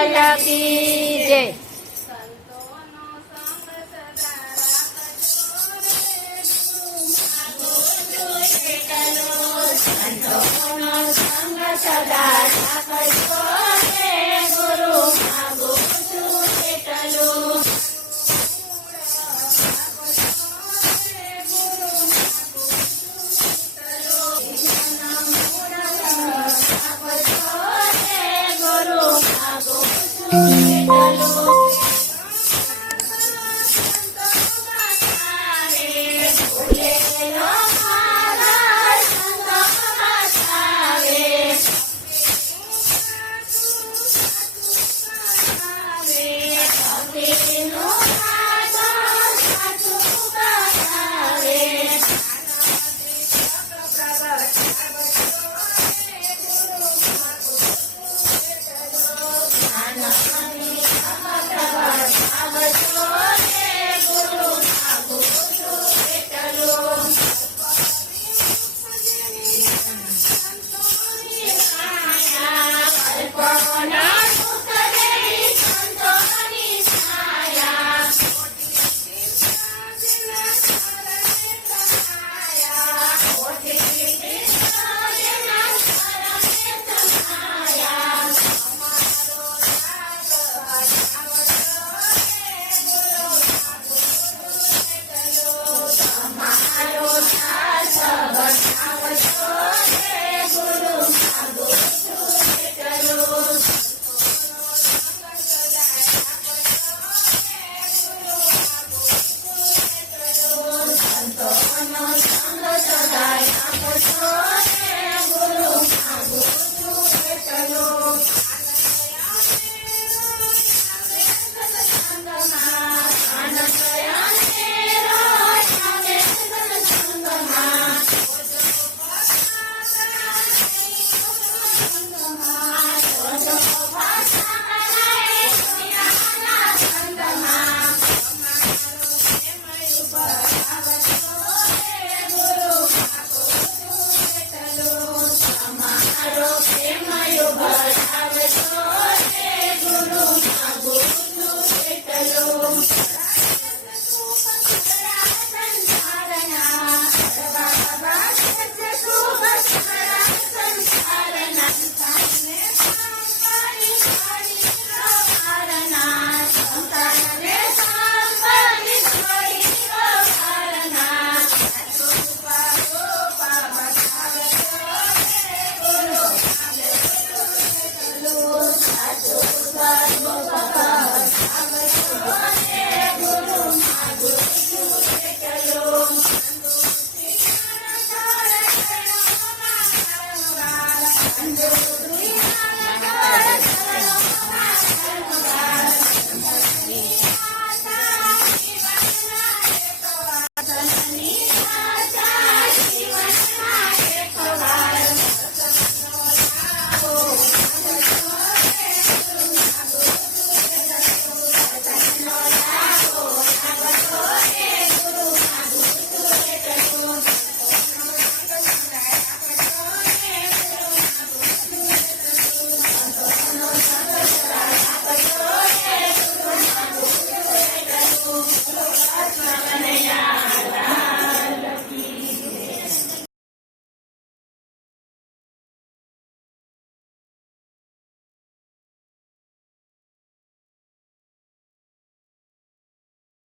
I yeah, you. lose.